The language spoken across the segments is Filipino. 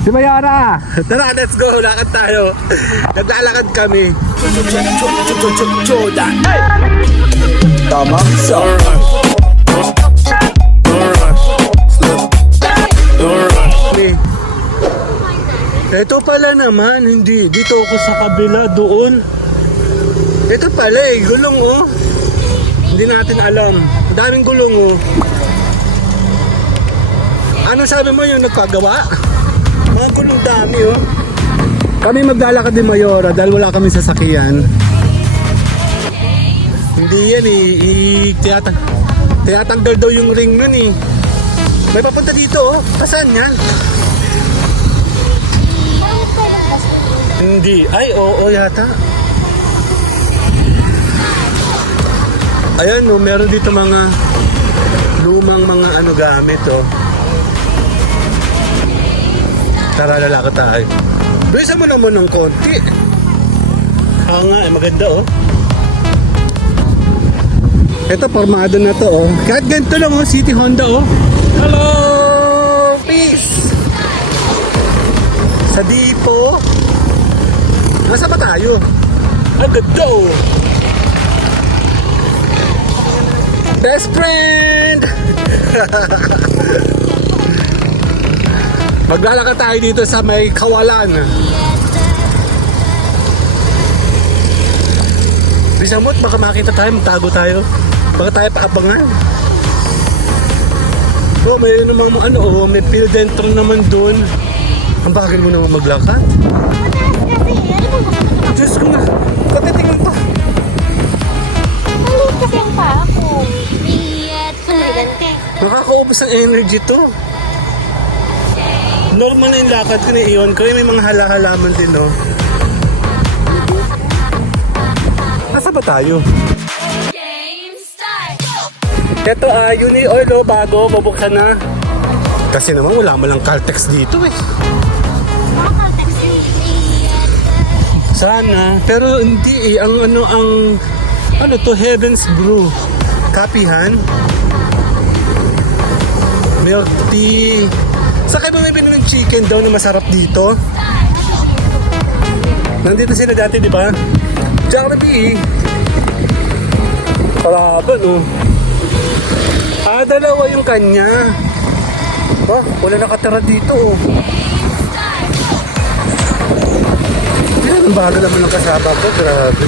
Si Mayara! Tara, let's go! Lakad tayo. Naglalakad kami. Jordan! Tama? Ito pala naman, hindi. Dito ako sa kabila, doon. Ito pala eh, gulong oh. Hindi natin alam. Daming gulong oh. Ano sabi mo yung nagpagawa? Mga gulong dami oh. Kami maglalakad din Mayora dahil wala kami sasakyan. Hindi yan eh. Tiyatanggal daw yung ring nun eh. May papunta dito oh. Saan yan? Hindi. Ay, oo yata. Ayan no, meron dito mga lumang mga ano gamit oh. Tara, lalakad tayo. Bilisan mo naman ng konti. Nga, maganda oh. Ito, formado na to oh. Kahit ganito lang oh, City Honda oh. Hello! Peace! Sa Dipo. Nasa ba tayo? Agad go! Best friend! Maglalakad tayo dito sa may Kawalan. Bisamot, baka makita tayo, magtago tayo. Baka tayo paabangan. Oh, may namang ano, oh, may philodendron naman dun. Ang bagal mo naman maglakad. Diyos ko na, patitingin pa. Maliit kasi ang paa ko. Nakakaubos ng energy to. Normal na yung lakad ko na iyon ko. May mga hala-halaman din, no? Nasa ba tayo? Ito, Uni Oil, oh, bago, babuksan na. Kasi naman, wala mo lang Caltex dito, eh. Sana, pero hindi, eh. Ano to, Heaven's Brew. Kapihan. Milk tea. Sa kayo ba may binunong chicken daw na masarap dito? Nandito sila dati, di ba? Jollibee. Paraban, oh. Dalawa yung kanya. Wala nakatira dito, oh. Ang bago naman ng kasama ko, grabe.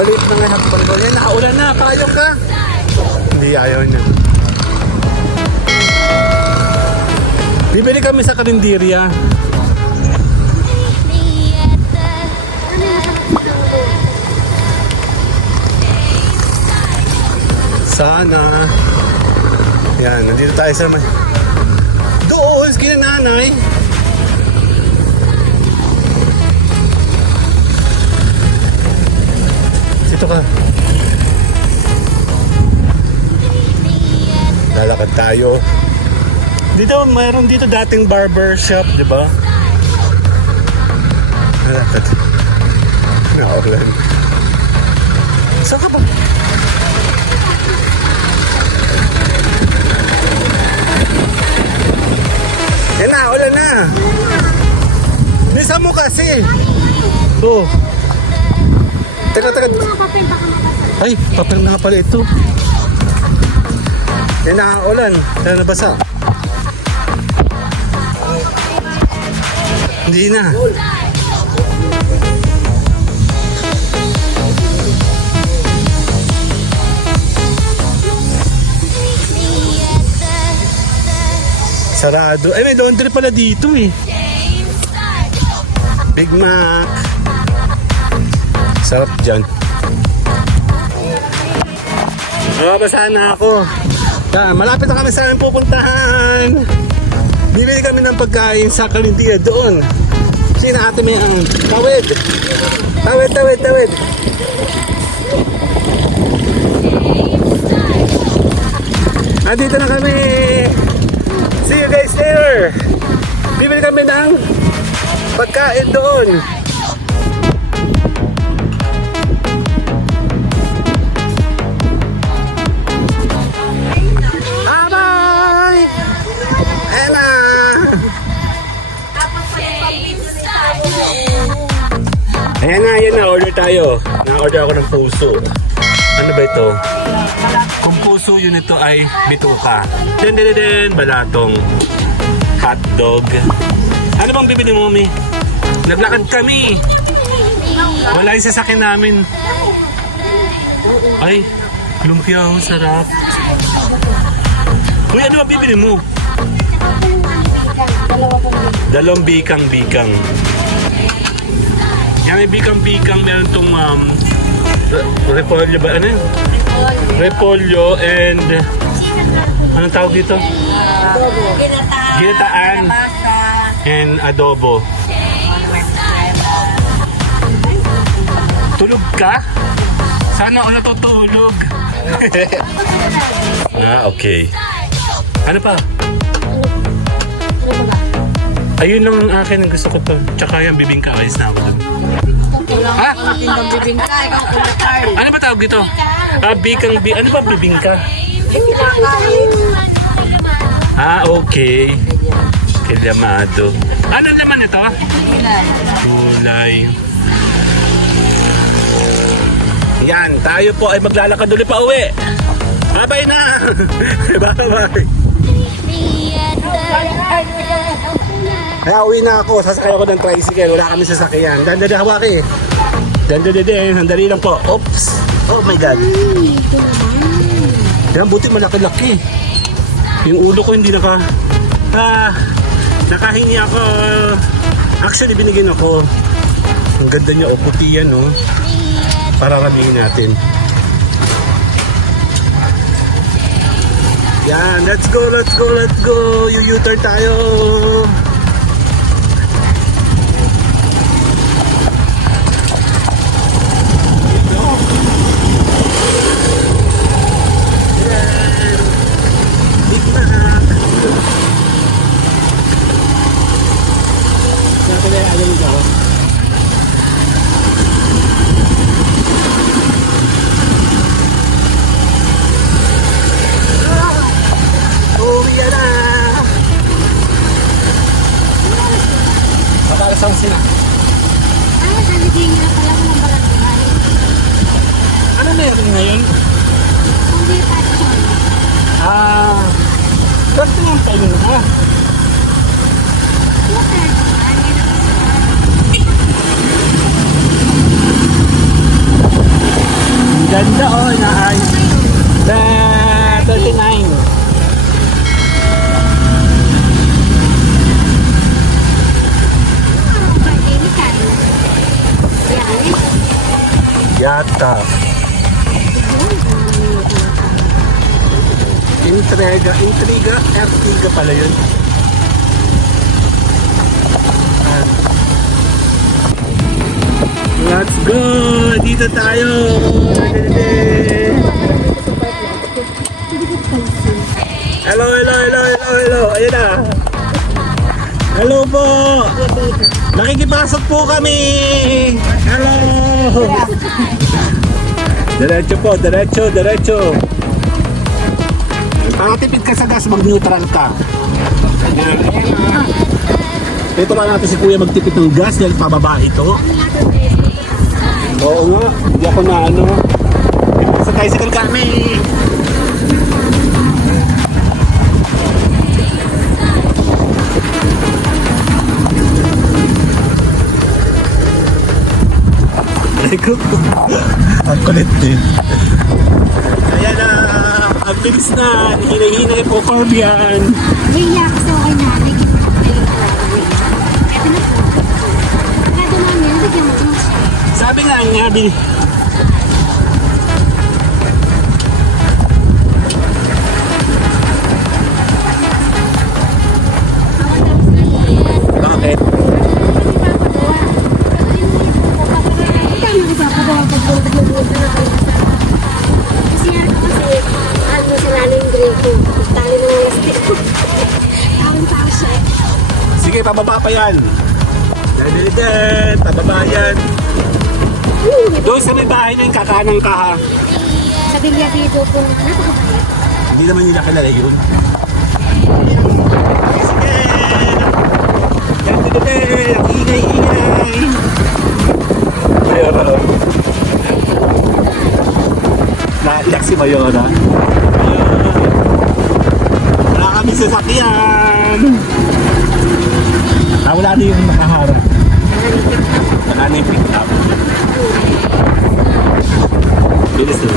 Maliit na nga hakpan ko. Yan, nakaulan na, payong ka. Hindi, ayaw niya. Bibili kami sa karinderya. Sana. Yan, nandito tayo sa may... Doon, kina nanay. Dito ka. Lalakad tayo. Dito, mayroon dito dating barber shop, di ba? Lalakad. Naulan. Saan ka ba? Yan na, ulan na. Bisa mo kasi. Oh. Teka. Ay, papel na pala ito. Yan na, ulan. Yan nabasa. Hindi na. Sarado. Ay, may laundry pala dito eh. Big Mac. Sarap dyan. Mababasa na ako. Malapit na kami sa aming pupuntahan. Bibili kami ng pagkain sa karinderya doon. Sino ate may ang tawid. Tawid. Andito na kami. See you guys later. Bibili kami ng pagkain doon. Bye! Ayan na. Naka-order ako ng puso. Ano ba ito? Kung puso yun ito ay bituka. Den, balatong hotdog. Ano bang bibili mo, Mi? Naglakad kami. Wala yung sasakyan namin. Ay, lumpia, sarap. Uy, ano ba bibili mo? Dalawang bikang-bikang. Yan, may bikang-bikang. Meron itong repolyo ba? Ano yun? Repolyo and anong tawag dito? Ginataan and adobo. Tulog ka? Sana ako natutulog. Okay. Ano pa? Ayun lang ang akin ang gusto ko to. Tsaka yung bibingka. Ayos na ako dun. Ha? Tindang bibingka, ikaw kula Carl. Ano ba tawag dito? Ano ba bibingka? Okay. Kilamado. Ano naman ito? Gulay. Yan, tayo po ay maglalakad ulit pa uwi. Bye-bye na! Bye-bye! Kaya uwi na ako, sasakay ako ng tricycle, wala kami sasakyan. Dandada hawaki. Sandali lang po. Oops! Oh my God! Yan, buti malaki-laki. Yung ulo ko hindi nakahingi ako. Actually, binigyan ako. Ang ganda niya, puti yan, no? Para rabihin natin. Yan, let's go. U-turn tayo. Saan sila? Nalibigyan na pala ko ng barangay. Ano meron ngayon? Hindi passion. Ganito lang tayo na. Ganda inaayos. 39. Yata. Intriga, Ertiga pala yun. Let's go! Dito tayo! Hello! Ayun na! Hello po! Nakikipasok po kami! Hello! Diretso po, diretso. Para tipid ka sa gas, mag-neutral ka. Ito lang natin si Kuya magtipid ng gas dahil pababa ito. Oo nga, hindi ako na sa tricycle kami. Ang kulit din. Ayan na, ang bilis na, hinahinay po Corbian. Bigla kasi okay na. Ito na po. Kaya namin, bigyan mo ito siya. Sabi nga niya, bakit? Sige, pababa pa yan. Pababa yan. Doon sa may bahay na yung kakanang ka ha. Sa Bilyadido po. Napakapayat. Hindi naman nila kilala yun. Sige! Ingay! Ayun. Naiyak si Mayora. Wala kami sasakyan. Wala na yung nakaharap. Wala na yung pick up. Bilis na.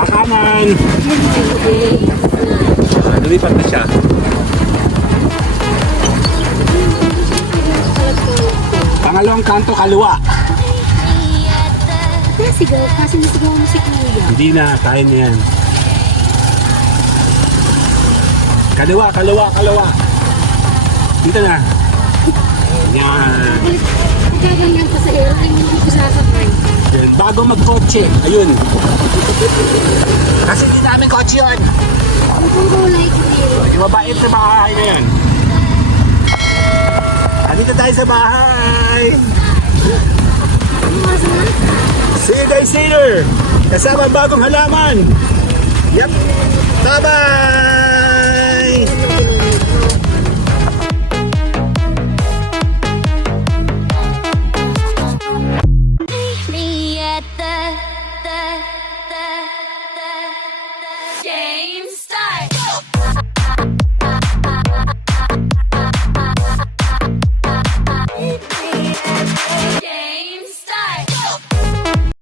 Kakanan. Lumipat na siya. Pangalawang kanto, kaliwa. Nasigaw, kasi nasigaw mo si Kuya. Hindi na, kain na yan. Kaliwa, kaliwa, kaliwa. Dito na. Yan. Nagkaganyan pa sa air, ay hindi ko sasakay. Yan. Bago magkotse. Ayun. Kasi hindi namin kotse yun. Ang kulay ko yun. Yung mabait na bahay na yan. Andito tayo sa bahay. Ano nga sa mga? See you guys later. Kasama ang bagong halaman. Yep. Bye-bye. Me at the James